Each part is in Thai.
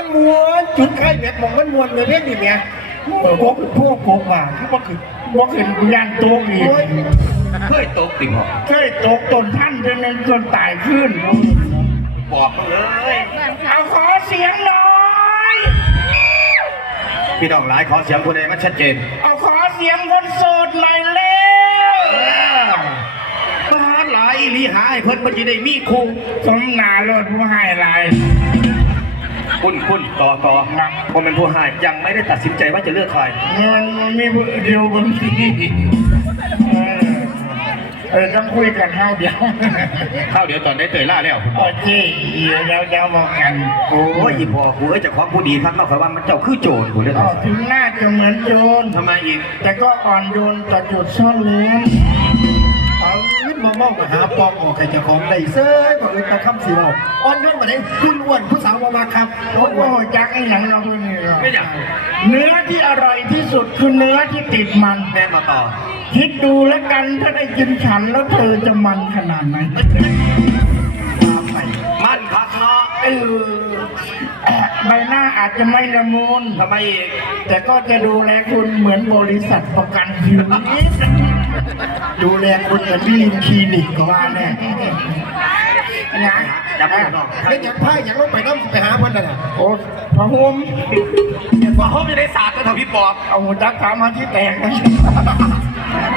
เจ้ากำลังมวนจุดไข่แบบมองมันมวนเลยเรื่องนี้เนี่ยเออพวกพวกผมอะที่ว่าคือว่าคือยันโต๊ะอีกโอ้ยเคยตกติ่งหรอเคยตกต้นท่านจนในจนตายขึ้น บอกมาเลยเอาขอเสียงหน่อยพี่น้องหลายขอเสียงคนใดมันชัดเจน เอาขอเสียงคนโสดหน่อยเร็วบ้านหลายอีหลีหาให้เพิ่นมันจะได้มีครูสมหนาโลดผู้ให้ลาย คุณคุณต่อต่อผมเป็นผู้ให้ยังไม่ได้ตัดสินใจว่าจะเลือกใครมันมีเบอร์เดียวบางทีเออเออต้องคุยกันเท่าเดียวข้าวเดี๋ยวตอนได้เตยล่าแล้วโอเคเดี๋ยวเดี๋ยวเดี๋ยวบอกกันโอ้ยอีพอกูเอ้ยเจะของผู้ดีครับนอกจากว่ามันเจ้าคือโจรกูเลยออกถึงหน้าจะเหมือนโจรทำไมอีกแต่ก็อ่อนโยนต่อจุดซ่อนเร้นเอาขึ้นมาม องมาหาปองออกใครจะของได้เซ้ยบอกเลยตาคำสีว่าอ่อนย้อนมาได้คุณอ้วนผู้สาวมามาครับโอ้โหจักไอ้หนังเราตัวนี้หรอไม่อยากเนื้อที่อร่อยที่สุดคือเนื้อที่ติดมันแม่มาต่อ คิดดูแล้วกันถ้าได้กินฉันแล้วเธอจะมันขนาดไหนมันคักเนาะเออใบหน้าอาจจะไม่ละมุนทำไมอีกแต่ก็จะดูแลคุณเหมือนบริษัทประกันชีวิต ดูแลคนเหมือนพี่ลิมคลินิกก็ว่าแน่นะจับมือน้องเล่นอย่างไพ่อย่างลงไปน้ำไปหาเพื่อนน่ะโอ้พระหุมว่าเขาจะได้ศาสตร์ก็เท่าพี่ปอบเอาหัวจักถามมาที่แตกนะ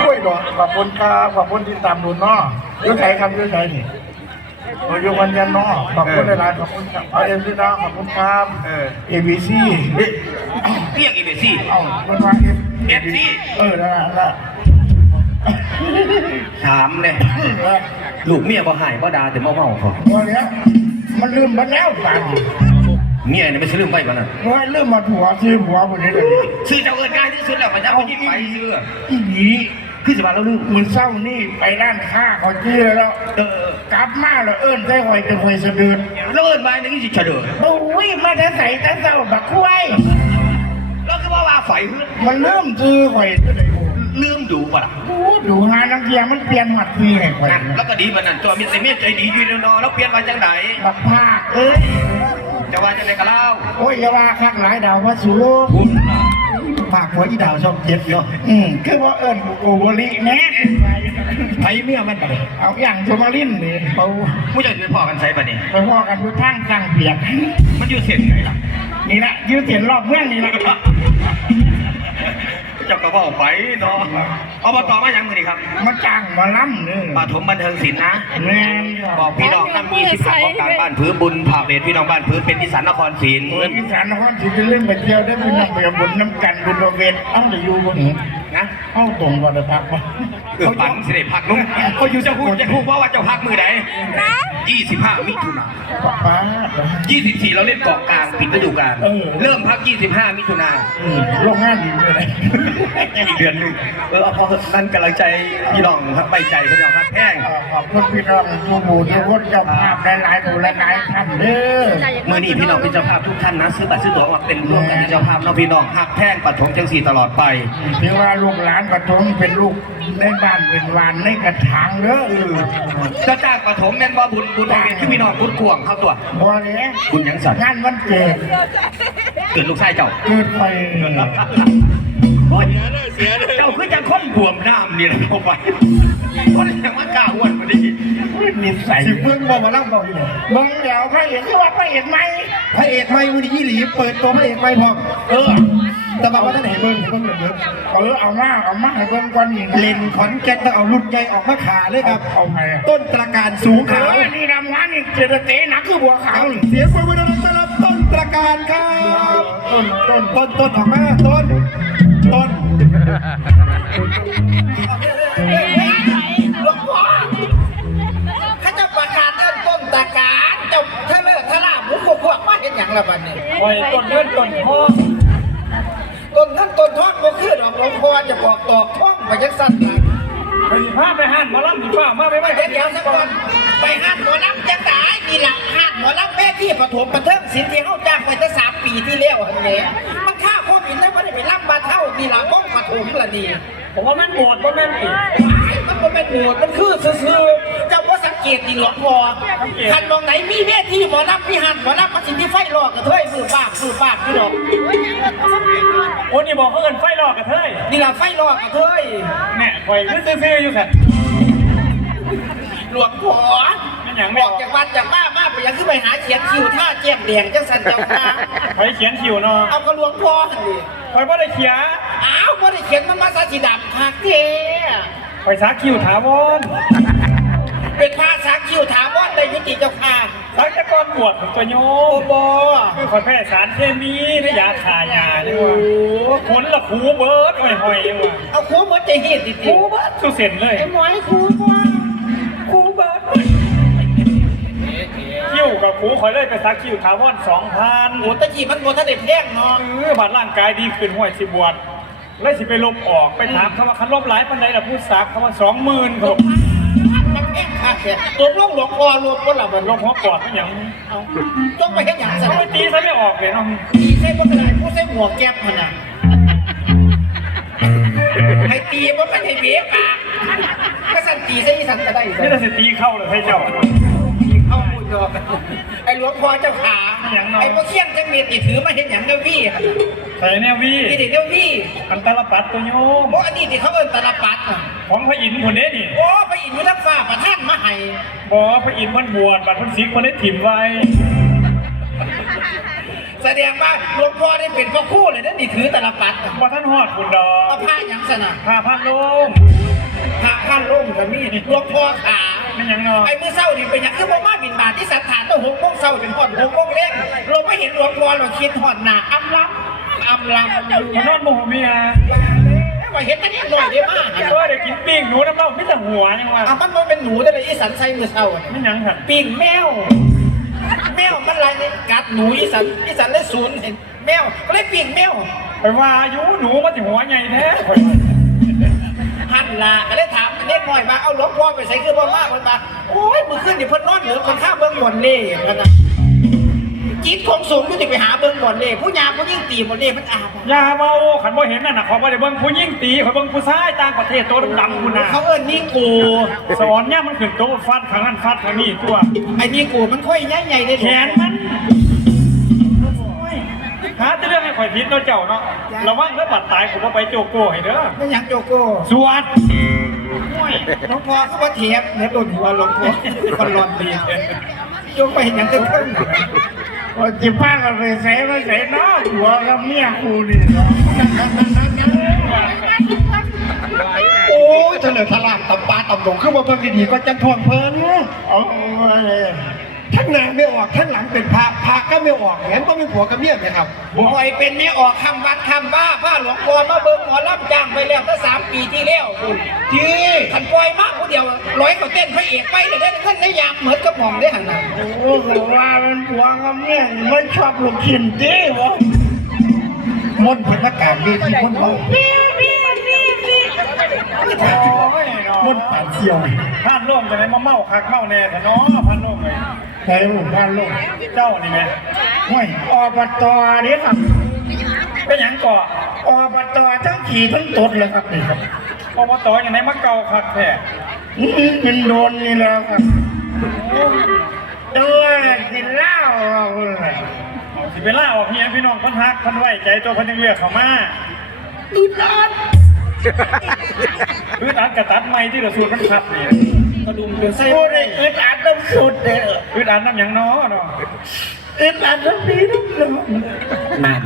ด้วยดอกขอบคุณครับขอบคุณที่ตามดูเนาะยกใจครับยกใจนี่โอ้ยกวันยันเนาะขอบคุณหลายๆขอบคุณครับเอาเอ็มซีนะขอบคุณครับเออเอบีซีเฮ้ยเรียกอีเบซี่เอ้ามันว่าเอฟเอฟซีเออนั่นแหละนั่นแหละ ถามเลยลูกเมียบ่หายบ่ดาแต่เมาเมาเขาวันเนี้ยมันลืมไปแล้วป่ะเมียเนี่ยไม่ใช่เรื่องไปมันน่ะเฮ้ยลืมมาหัวซื้อหัวคนนี้เลยชื่อเจ้าเอิญง่ายที่สุดแล้วมันจะเอาที่ไปชื่ออีหลีคือจะมาแล้วลูกเหมือนเศร้านี่ไปร้านค้าเขาเชื่อแล้วเออกลับมาแล้วเอิ้นใส่หอยจะหอยสะดือนแล้วเอิญมาหนึ่งสิเฉลยโอ้ยมาแต่ใส่แต่เศร้าบักคุ้ยแล้วก็ว่าว่าไฟเพื่อนมันเริ่มซื้อหอยจะได้โอ้ ลืมดูป่ะล่ะโหดูหานักเรียนมันเปลี่ยนหัดทีให้ข่อยนั่นแล้วก็ดีมันนั่นตัวมีแต่เมียใจดีอยู่เนาะแล้วเปลี่ยนมาจังไหนบักภาคเอ้ยจะว่าจังไหนก็เล่าโอ้ยอย่าว่าคักหลายดาวพระสูคุณฝากหัวอีดาวชอบเจ็บเยอะอืมคือว่าเอิ้นโอเวอริแน่ไผเมียมันไปเอาอย่างโซมาลินนี่เอาผู้ใหญ่เป็นพ่อกันใช้ป่ะนี่ไปพ่อกันทุกทางสร้างเปียกมันอยู่เส้นไหนล่ะนี่แหละยืดเสียนรอบเมืองนี่แหละ เจ้าก็บอกไปเนาะเอามาต่อมายังมือนี่ครับ มาจ้างหมาล่ำนี่ปฐมบันเทิงศิลป์นะ แม่นบอกพี่น้องน้ำมีสิบห้าของการบ้านพื้นบุญผากเดชพี่น้องบ้านพื้นเป็นอีสานนครศรีโอ้ยอีสานนครศรีจะเล่นไปเที่ยวได้เป็นนักไปบุญน้ำกันบุญประเวทเอ้าจะอยู่บนนี้นะเอ้าตรงบ่ได้พักบ่ เออปันสิได้พักนุ่งเขาอยู่เจ้าพูดจะพูดว่าว่าเจ้าพักมือไหนยี่สิบห้ามิถุนาป้ายี่สิบสี่เราเล่นเกาะกลางปิดฤดูกาลเออเริ่มพักยี่สิบห้ามิถุนาอืมโรงงานอยู่เลยอีกเดือนหนึ่งเออเอาพอนั่นกำลังใจพี่น้องครับไปใจพี่น้องครับแห้งเอ่อขอบคุณพี่น้องผู้บูทุกคนเจ้าภาพหลายๆผู้หลายๆท่านเด้อมื่อนี้พี่น้องเป็นเจ้าภาพทุกท่านนะซื้อบัตรซื้อตั๋วมาเป็นร่วมกันเป็นเจ้าภาพเนาะพี่น้องหักแท่งปัดถมจังสีตลอดไปถือว่าลูกหลานปฐมเป็นลูกในบ้านเป็นวานในกระถางเด้อเจ้าจ้างปัดถมแม่นว่าบุญบุญบริเวณที่พี่น้องบุญกวงเข้าตัวบัวเนี้ยบุญหยังสัตว์งานวันเกิดเกิดลูกชายเจ้า เกิดไปโอ้ยเจ้าคือจะค้นบวมน้ำนี่แหละเข้าไปคนยังว่ากล้าอ้วนมาดินิสัยสิเพิ่งบอกมาเล่าบอกอยู่เนี่ยมึงเดี๋ยวพระเอกคือว่าพระเอกไหมพระเอกไม่มือดียี่หลีเปิดตัวพระเอกไม่พร้อมเออ แต่บอกว่าท่านเห็นเบิ้งเบิ้งเบิ้งเออเอามาเอามาให้เบิ่งก่อนนี่นะเลนขอนแก่นต้องเอารุ่นใหญ่ออกมาขาเลยครับเอาไงอะต้นตระการสูงเอขาวอนี่ดำงานนี่เจตเตะหนักคือบัวขาวนี่เสียงปรบมือดังๆต้อนรับต้นตระการครับต้นต้นต้นต้นออกมาต้นต้นหลวงพ่อข้าเจ้าประกาศเอิ้นต้นตาการเจ้าถ้าเลิกถ้าลาหมูพวกพวกมาเห็นอย่างละบัดนี้ไว้ต้นเงินต้นทองต้ นนั้นต้นท้อดบ่คือดอกหลวงพ่อจะบอกตอกท่องไปจังสั้นนะไปพาไปหันมาล่ำดีฟ้ามาไปไปเดี๋ยวเดี๋ยวสักก่อนไปห้านหมอลำจังไดนี่ล่ะห้านหมอลำแม่ที่ปฐมประเทิงศิลป์ที่เฮาจ้างไปตั้งสามปีที่แล้วหั่นแหละมันค่าโควิดแล้วบ่ได้ไปลำบาเท่านี่ล่ะวงปฐมละนี่ผมว่ามันโหดว่าแม่นอีกมันบ่แม่นโหดมันคือซื่อ เจ้าบ่สังเกตดีหลวงพ่อคันมองไหนมีแม่ที่หมอลำมีหันหมอลำมันสิมีไฟลอกกระเทยมือปากมือปากพี่น้องโอ้นี่บอกเขาเอินไฟหลอกกับเธอนี่ล่ะไฟลอกกระเทยแม่คอยซื่อๆอยู่ค่ะหลวงพ่อมันหยังบไม่ออกอกจากวัดจากบ้านมาไปยังขึ้นไปหาเขียนคิวท่าเจียมแดงจังสันเจ้าค่ะคอยเขียนคิวเนาะเอากระหลวงพ่อหั่นดิคอยบ่ได้เขียนอ้าวบ่ได้เขียนมันมาซาสีดำคักเท่คอยซักคิวถาวร เป็นภาษาคิวถามว่าในยุติเจ้าค่ะซักจะก่อนบวชตัวโยโอ้มบอคือคอยแพ้สารเคมีและยาขายาจังวะขนละขูเบิร์ดหอยๆยังวะเอาครูหมดใจเฮ็ดดิขูเบิร์ดสุดเส้นเลยไอ้หมอยครูกว่าขูเบิร์ดคิวกับขูคอยเลยไปซักคิวถาวรสองพันโอ้ตะกี้มันบ่ทันได้แพงเนาะเออบัดร่างกายดีขึ้นห้วยสิบวชเลยสิไปลบออกไปถามเขาว่าคันลบหลายปันใดล่ะผู้ซักเขาว่าสองหมื่นเขาบอก มันแพงคักแท้ตกลงหลวงพ่อรวมบ่ล่ะบ่ลบหัวปอดเป็นหยังเอาต้องไปเฮ็ดหยังซะเขาไปตีซะไม่ออกเลยเนาะตีใส่บ่ได้ผู้ใส่หมวกแก๊ปหั่นน่ะให้ตีบ่มันให้เบี้ยปากก็สั่นตีใส่อีสันก็ได้นี่จะสิตีเข้าเลยให้เจ้าเข้าพู ดดอกไอ้หลวงพ่อเจ้าขาหยังเนาะไอ้พวกเขี้ยงจังเมียติถือมาเห็นหยังเดวี่หั่นน่ะใส่แนววีนี่ดิเดวี่อันตาลปัดตัวโยมโอ้อันนี้ที่เขาเอิ้นตาลปัดน่ะของพระอินทร์คนนี้นี่โอ้ไปอินทร์วิทักฟ้าประท่านมาให้บอพระอินทร์มันบวชบัตรพันศิกคนได้ถิ่มไว้แสดงว่าหลวงพ่อได้เป็นพ่อคู่เลยนั่นนี่ถือตาลปัดน่ะว่าท่านหอดคุณดอเอากผ้าหยังสนะผ้าพันโลมผ้าผ้าล่มกับมีหลวงพ่อขา ไม่หยังเนาะไอ้มือเศร้านี่เป็นหยังคือบ่มาบินบาทที่สันฐานตั้งหกโมงเศร้าถึงหอดหกโมงเล่นเราไม่เห็นหลวงพ่อเราคิดหอดหนาอำลำอำลำอยู่พนอนโมโหเมียว่าเห็นแต่เนี่ยหน่อยได้มากเออเดี๋ยวกินปิ้งหนูน้ำเน่าไม่แต่หัวยังวะอะมันมันเป็นหนูได้เลยอีสันใส่มือเศร้าไม่หยังหันปิ่งแมวแมวมันอะไรเนี่ยกัดหนูอีสันอีสันเลยศูนย์เห็นแมวก็เลยปิ่งแมวไปว่าอายุหนูมาถึงหัวใหญ่แท้ข่อยว่า หันละก็เลยถามเด็กหน่อยมาเอาหลวงพ่อไปใส่คือบ่มากมันมาโอ้ยมือขึ้นดิเพิ่นนอนเหนือคนข้าเบิ้งบอลเล่กันนะจิตของสูงก็จะไปหาเบิ้งบอลเล่ผู้ยามผู้ยิ่งตีบอลเล่มันอาบอย่าเมาขันบ่เห็นนั่นน่ะขอบ่ได้เบิ่งผู้ยิ่งตีขอยเบิ่งผู้ชายต่างประเทศตัวดำๆคุณน่ะเขาเอิ้นนี่กูสอนเนี่ยมันขึ้นโต๊ะฟัดข้างนั้นฟัดข้างนี้ตัวไอ้นี่กูมันค่อยใหญ่ใหญ่ๆได้แขนมัน หาแต่เรื่องให้ข่อยพิษเนาะเจ้าเนาะระวังแล้วบัดตายผมว่าไปโจโก้ให้เด้อไม่อยากโจโก้สวดหลวงพ่อก็ว่าเทียบเนี่ยโดนหัวหลวงพ่อคนร้อนดีโยกไปเห็นอย่างเต้นเครื่องว่าจิป้ากันไปใส่มาใส่น้าหัวกับเมียกูนี่เนาะโอ้ยเฉลิมพลามตำปลาตำหลงขึ้นมาเพิ่งดีๆก็จังทวงเพลินเอา ไว้ทั้งหน้าไม่ออกทั้งหลังเป็นพระพระก็ไม่ออกงั้นก็เป็นผัวกับเมียไหมครับปล่อยเป็นไม่ออกคำวัดคำบ้าผ้าหลวงพ่อมาเบิ่งหมอลำจ้างไปแล้วตั้งสามปีที่แล้วคุณที่ขันปล่อยมากผู้เดียวร้อยกว่าเต้นพระเอกไปเดี๋ยวได้เงินได้ยามเหมือนกับหมองได้หันหน้าโอ้โหว่ามันหัวกับเมียนี่มันชอบลูกชิ้นดีวะมนต์เห็นประกาศดีที่มนต์เมาโอ้ยเนาะมนต์ปานเซียวผ่านโล่งจะไหนมาเมาคักเมาแน่แต่เนาะผ่านโล่งเลย ใส่หมู่บ้านลูกเจ้านี่แหมห้วยอบตนี่ครับเป็นหยังก่ออบตทั้งขี่ทั้งตดเลยครับนี่ครับอบตอย่างไหนมาเก่าคักแท้อื้อมันโดนนี่แล้วครับตัวกินเหล้าเอาเลยเอาสิไปล่าออกเฮียพี่น้องเพันฮักเพันไว้ใจตัวเพันยังเลือกเขามาอึดอัดอึดอัดกระตัดไม้ที่เราสูดมันขับนี่กระดุมเดือดไส้พูดได้อึดอัดน้ำสุดเลยอึ ดอัดน้ำหยังน้อเนาะอึดอัดน้ำดีน้ำลมนั่น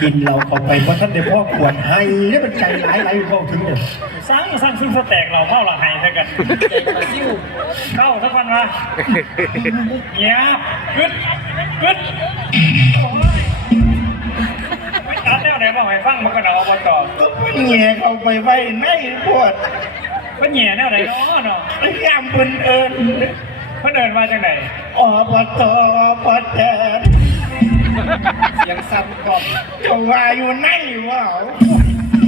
กินเราเข้าไปเพราะท่านได้พ่อขวดให้นี่มันใจร้ายไรเข้าถึงเนี่ยสร้างสร้างซึ่งสแตกเราเมาละไห้ซะกันเข้าสักวันวะเงียบกึดกึดไม่ตัดแล้วไหนบอกให้ฟังมันก็เดาอบตก็มันแง่เข้าไปไว้ในปวดมันแหย่แนวไหนเนาะเนาะพยายามเพิ่นเอิญ เพิ่นเดินมาจากไหนอบตปะแทนเสียงสั่นกรอบจะว่าอยู่ในว่าว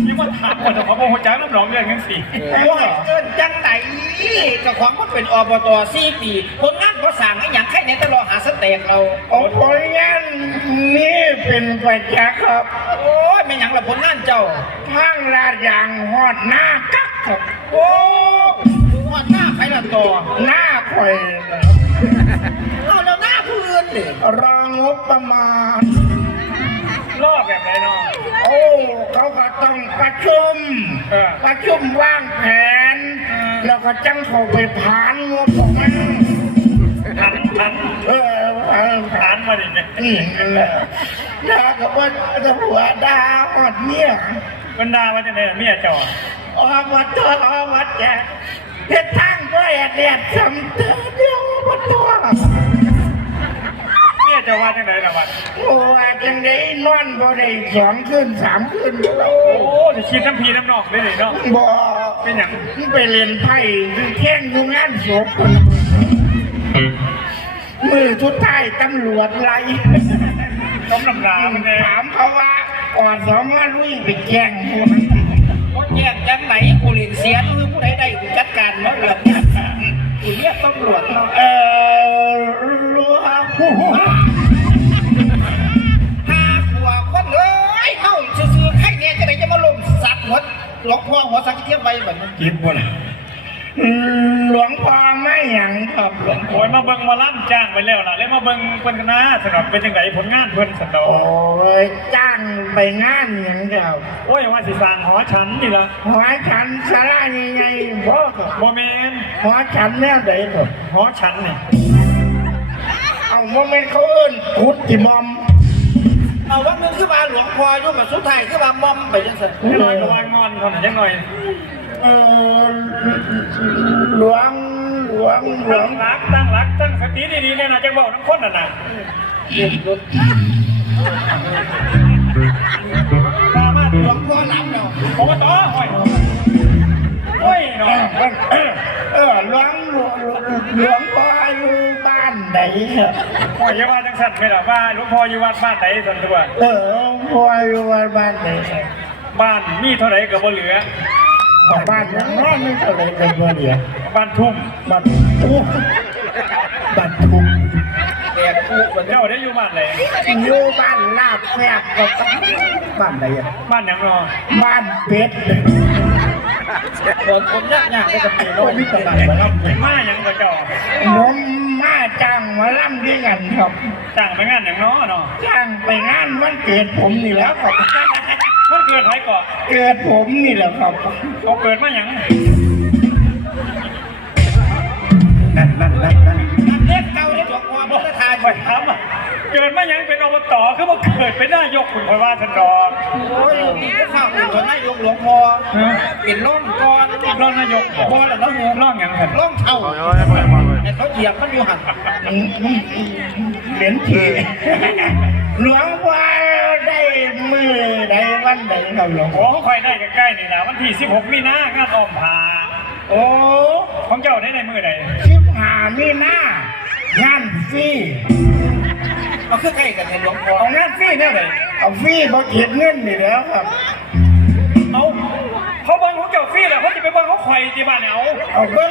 อยู่มาถามคนของโมโหจ้าน้ำหนองเรื่องงั้นสิว่าเกินจังไหนเจ้าของมันเป็นอบตสี่ปีคนงานภาษาไอ้หยังใครเนี่ยตลอดหาสเต็กเราโอ้ผลงานนี่เป็นประจักษ์ครับ โอ้ยไม่หยังละผลงานเจ้าทางลาดยางหอดหน้ากักครับโอ้หอดหน้าใครละตัวหน้า ข่อยนะครับเอาแล้วหน้าพื้นดิรองงบประมาณ รอบแบบไรเนาะ โอ้ เขาก็ต้องประชุม เออ ประชุมวางแผน แล้วก็จังเขาไปผ่านงบของมันหันหันเออเออหันมาดิเนี่ยนี่นั่นแหละด่ากับว่าจะหัวด่าหอดเนี่ยบรรดาว่าจะไหนล่ะเมียเจ้าออกมาตัวออกมาแจกเฮ็ดทาง ก็แอดแอดสำเตือนเดียวมาตัวเมียเจ้าว่าจังไหนล่ะวันโอ้ยจังได้นอนบ่ได้สองคืนสามคืนแล้วโอ้จะคิดน้ำพีน้ำนองได้เลยเนาะบ่เป็นหยังไปเล่นไพ่คือแข่งอยู่งานศพมือทุดท้ายตำรวจไล่ต้มน้ำลามันเลยถามเขาว่าอ่อนสองมาลุยไปแจ้ง แยกยังไหนกูเรียนเสียหรือผู้ใดได้กูจัดการมาเรื่องเนี่ยกูเรียกตำรวจเนาเออรู้ผู้ห้าขวคนเลยเอ้าซื้อๆให้เนี่ยจะไหนจะมาลงสักหัวหลอกพ่อหัวสักเทียบไว้แบบนั้นคินบ่ล่ะ หลวงพ่อไม่หยังครับหลวงพ่อโอ้ยมาเบิ่งมาล่ำจ้างไปแล้วล่ะแล้วมาเบิ่งเพิ่นกันนะสนอเป็นจังไงผลงานเพิ่นสนอโอ้ยจ้างไปงานหยังครับโอ้ยว่าสิสร้างหอฉันนี่ล่ะหอฉันสารายังไงบ่ครับโมเมนหอฉันแนวใดครับหอฉันนี่เอาโมเมนต์เขาเอิ้นพุทธิมอมเอาวันหนึงคือมาหลวงพ่ออยู่มาสุดท้ายคือมามอมไปจังซั่นยังน้อยก็ว่างอนเท่านั้นยังน้อย เออ หลวงหลวงหลวตั้งงรักตั้งรักตั้งสติดีๆเนี่ยนะจังบอกน้ำข้นน่ะนะเรียนรถตามมาหลวงพ่อรับเนาะโอ้ต่อโอ้ยโอ้ยเนาะเออเออหลวงหลวงหลวงพ่ออยู่บ้านไหนครับโอ้ยอย่าว่าจังสั่นไม่หรอกว่าหลวงพ่ออยู่วัดบ้านไหนส่วนตัว เออหลวงพ่ออยู่บ้านไหนครับบ้านมีเท่าไหร่ก็บ่เหลือ บ้านยังน้อยไม่เท่าไหรกันบ่เดียวบ้านทุ่งบ้านทุกบ้านทุกแดกกูบัดนี้เจ้าได้อยู่บ้านไหนอยู่บ้านลาบแฝกกับบ้านไหนอะบ้านหยังเนาะบ้านเป็ดคนคนยากๆก็จะไปโน่โอ้นมีตลาดมาครับมาหยังกับเจ้าผมมาจ้างมาล่ำด้วยกันครับจ้างไปงานหยังเนาะเนาะจ้างไปงานวันเกิดผมนี่แหล้วครับมัน เกิดไผก่อนเกิดผมนี่แหละครับเอาเกิดมาหยังนั่นนั่นนั่นนั่นเด็กเก่าได้หลวงพ่อพุทธทาสไปถามอะเกิดมาหยังเป็นอบตคือว่าเกิดเป็นนายกคุณคอยว่าท่านดอกโอ้ยข้าวเป็นคนนายกหลวงพ่อเป็นร่องก่อนรองนายกบ่อแล้วน้องหัวร่องหยังท่านร่องเท่าให้เขาเหยียบมันอยู่หันเหรียญทีหลวงพ่อได้ มือใดวันใดครับหลวงโอ้พ่อเขาคอยได้ใกล้ๆนี่นะวันที่ 16 มีนางานอ้อมผาโอ้ของเจ้าได้ในมือใดชิบหามีหน้างานฟรีเอาคือใกล้กันให้หลวงพ่อเอางานฟรีแนวใดเอาฟรีเขาเก็บเงินนี่แล้วครับเอาเขาเบิ่งของเจ้าฟรีแล้วเขาจะไปเบิ่งเขาข่อยที่บ้านเนี่ยเอาเอาเบิ้ง